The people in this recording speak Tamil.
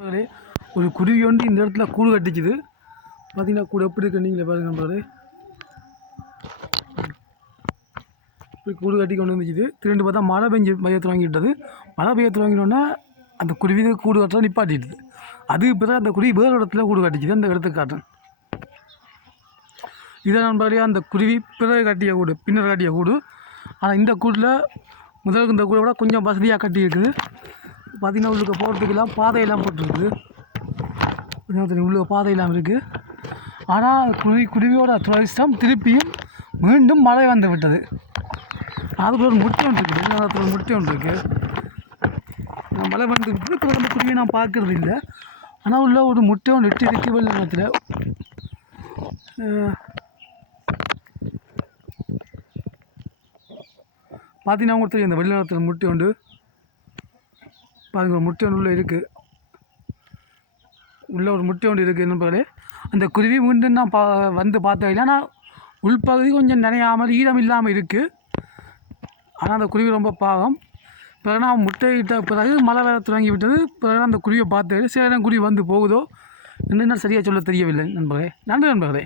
நண்பர்களே, ஒரு குருவி ஒன்று இந்த இடத்துல கூடு கட்டிக்குது. பார்த்தீங்கன்னா கூடு எப்படி இருக்கு நீங்களே பாருங்க நண்பர்களே. இப்படி கூடு கட்டி கொண்டு வந்துச்சுது திருண்டு பார்த்தா மழை பெஞ்சு மையத்தில் தொடங்கிவிட்டது மழை பெய்ய வாங்கினோன்னா அந்த குருவி கூடு கட்ட நிப்பாட்டிடுது. அதுக்கு பிறகு அந்த குருவி வேறு இடத்துல கூடு கட்டிக்குது. அந்த இடத்துக்கு காட்டுறேன். இதை நண்பர்களே அந்த குருவி பிறகு கட்டிய கூடு பின்னர் கட்டிய கூடு. ஆனால் இந்த கூட்டில் முதலுக்கு இந்த கூடை கொஞ்சம் வசதியாக கட்டி இருக்குது பார்த்திங்கன்னா உள்ளுக்கு போகிறதுக்கெல்லாம் பாதையெல்லாம் போட்டிருக்கு. கொஞ்சம் உள்ள பாதையெல்லாம் இருக்குது ஆனால் குருவி குருவியோட துரதிஷ்டம் திருப்பியும் மீண்டும் மழை வந்து விட்டது. அதுக்குள்ள ஒரு முட்டை ஒன்று இருக்குது. இன்னொரு ஒரு முட்டை ஒன்று இருக்குது மழை வந்து விட்டு ரொம்ப குருவியை நான் பார்க்கறது இல்லை. ஆனால் உள்ள ஒரு முட்டை ஒன்று இட்டு இருக்கு வெள்ள நேரத்தில் பார்த்தீங்கன்னா உங்களுக்கு தெரியும் இந்த வெள்ளை முட்டை உண்டு பாருங்கள் ஒரு முட்டை ஒன்று உள்ளே இருக்குது உள்ள ஒரு முட்டை ஒன்று இருக்குது நண்பர்களே அந்த குருவி மீண்டும் நான் பா வந்து பார்த்தேன் ஆனால் உள்பகுதி கொஞ்சம் நனையாமல் ஈரம் இல்லாமல் இருக்குது ஆனால் அந்த குருவி ரொம்ப பாவம். பிறகு நான் முட்டையிட்ட பிறகு மழை வேற தொடங்கி விட்டது. பிறகு அந்த குருவியை பார்த்தேன். சில நேரம் குருவி வந்து போகுதோ என்ன சரியாக சொல்ல தெரியவில்லை நண்பர்களே. நன்றி நண்பர்களே.